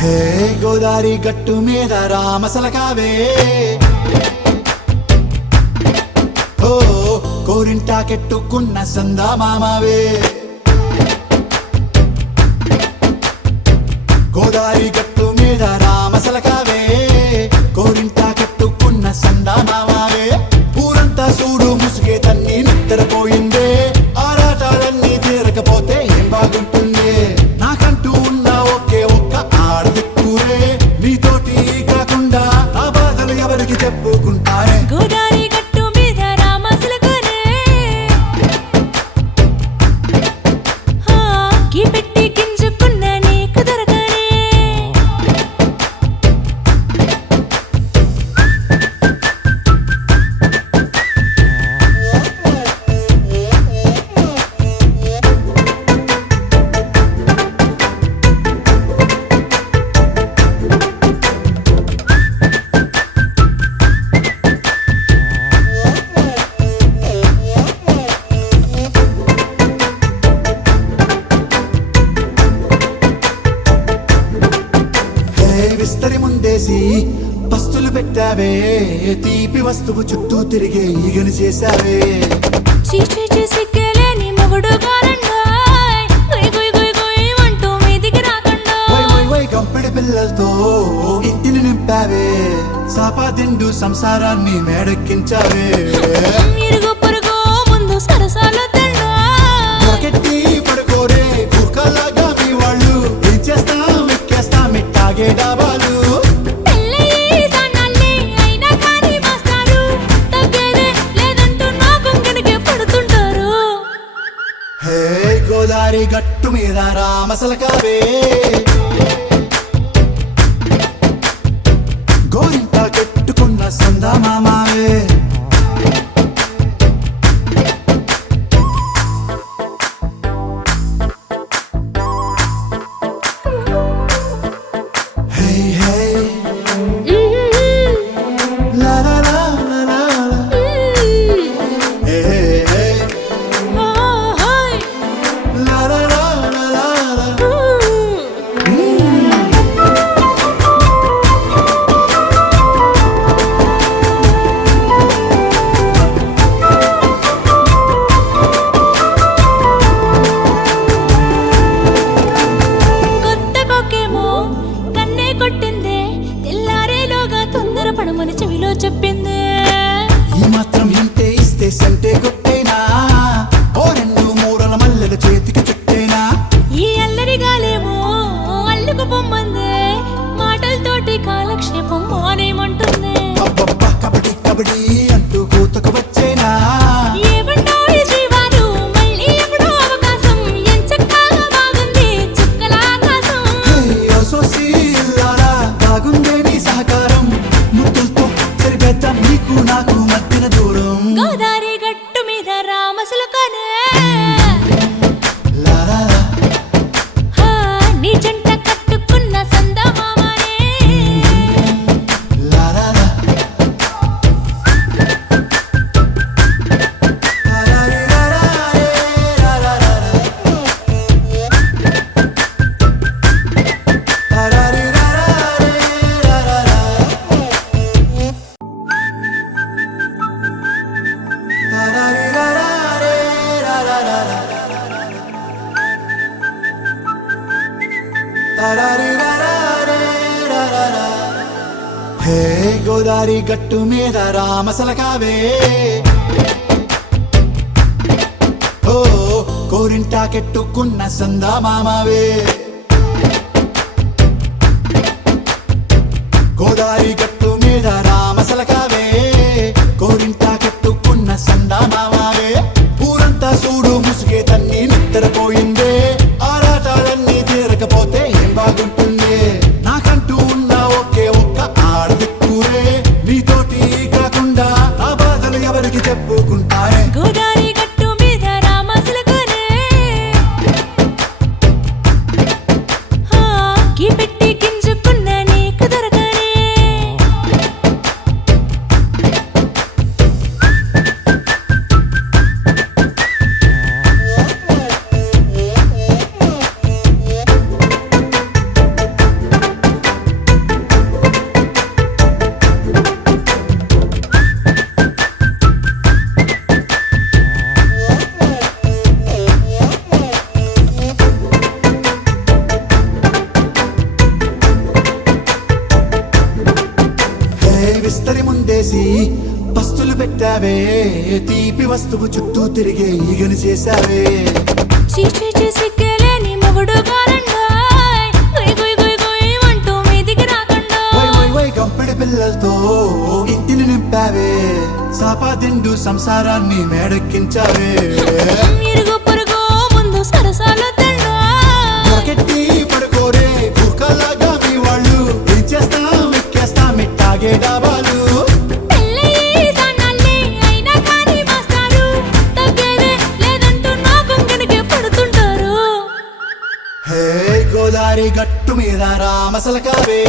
హే గోదారి గట్టు మీద రామసలకావే ఓ కోరింటా కెట్టుకున్న సందా మామావే గోదారి గట్టు మీద రామసలకావే కోరింటా కెట్టుకున్న సందా మామావే ఊరంతా చూడు ముసుగే తన్ని నిద్రపోయిందే ఆరాటాలన్నీ తీరకపోతే ఏం బాగుంటుంది నాకంటూ ఉన్న ఒకే ఒక్క ఆడదిక్కురే నీతోటి కాకుండా నా బాధలు ఎవరికి చెప్పుకుంటారే గోదారి గట్టు మీద రామసలకానే కీ పెట్టి గింజుకున్న నీకు దొరకనే విస్తరి ముందేసి పస్తులు పెట్టావే తీపి వస్తువు చుట్టూ తిరిగే ఈగను చేశావే చీచీ చేసి కేలేని మొగుడు గారండాయ్ గుయ్ గుయ్ గుయ్ గుయ్ అంటూ మీదికి రాకుండా వై వై వై కంపెడి పిల్లలతో ఇంటిని నింపావే సాపాదిండు సంసారాన్ని మేడెక్కించావే ఇరుగు పొరుగు ముందు సరసాలు తిన్నా పొరకెట్టి పడుకోరే కుక్కలాగా మీ వాళ్ళు ఏం చేస్తాం ఎక్కేస్తాం ఇట్టాగే డాబాలు పెళ్ళయి సన్నాల్ని అయినా కానీ మాస్తారు తగ్గేదే లేదంటూ నా కొంగనికే పడుతుంటారు హే గోదారి గట్టు మీద రామసలకావే గోరింటా కెట్టుకున్న సందా మామావే హే హే లా లా లా లా లా లా. హే హే హే లా లా లా లా లా లా. కొత్త కొక్కేమో కన్నే కొట్టిందే తెల్లారేలోగా తొందర పడమని చెవిలో చెప్పిందే ఈ మాత్రం ఇంటే ఇస్తే సంటే కొట్టేనా ఓ రెండు మూరల మల్లెల చేతికి చుట్టేనా ఈ అల్లరిగాలేమో అల్లుకు పొమ్మందే మాటలతోటి కాలక్షేపం మానేమంటుంది అబ్బబ్బా కబడ్డీ కబడ్డీ అంటూ కూతకు వచ్చేనా ఏమంటాయి శ్రీవారు మళ్ళీ ఎప్పుడో అవకాశం ఎంచక్కా బాగుంది చుక్కల ఆకాశం హే సోసి ఇల్లారా బాగుందే నీ సహకారం ముద్దులతో సరిపెద్దాం నీకు నాకు మధ్యన దూరం గోదారి గట్టు మీద రామసలకానే లా లా లా. నీ జంట కట్టుకున్న సందమామనే లా లా లా. లా లా లా లా లా లా లా. లా లా లా లా లా లా. హే గోదారి గట్టు మీద రామసలకావే ఓ కోరింటా కెట్టుకున్న సందా మామావే గోదారి గట్టు మీద రామసలకావే కోరింటా కెట్టుకున్న సందా మామావే ఊరంతా చూడు ముసుగే తన్ని నిద్రపోయిందే ఆరాటాలన్నీ తీరకపోతే ఏం బాగుంటుంది నాకంటూ ఉన్న ఒకే ఒక్క ఆడదిక్కురే నీతోటి కాకుండా నా బాధలు ఎవరికి చెప్పుకుంటారే గోదారి గట్టు మీద రామసలకానే కీ పెట్టి గింజుకున్న నీకు దొరకనే ఎత్తావే తీపి వస్తువు చుట్టూ తిరిగే ఈగని చేశావే చీచీ సిగ్గలేని మొగుడు గారండాయ్ గుయ్ గుయ్ గుయ్ గుయ్ అంటూ మీదికి రాకుండా వై వై వై గంపెడి పిల్లలతో ఇంటిని నింపావే సాపాదిండు సంసారాన్ని మేడెక్కించావే ఇరుగు పొరుగు ముందు సరసాలు దొరకెట్టి పడుకోరే కుక్కలాగా మీ వాళ్ళు ఏం చేస్తాం ఎక్కేస్తాం మిట్టాగే డాబాలు హే గోదారి గట్టు మీద రామసలకావే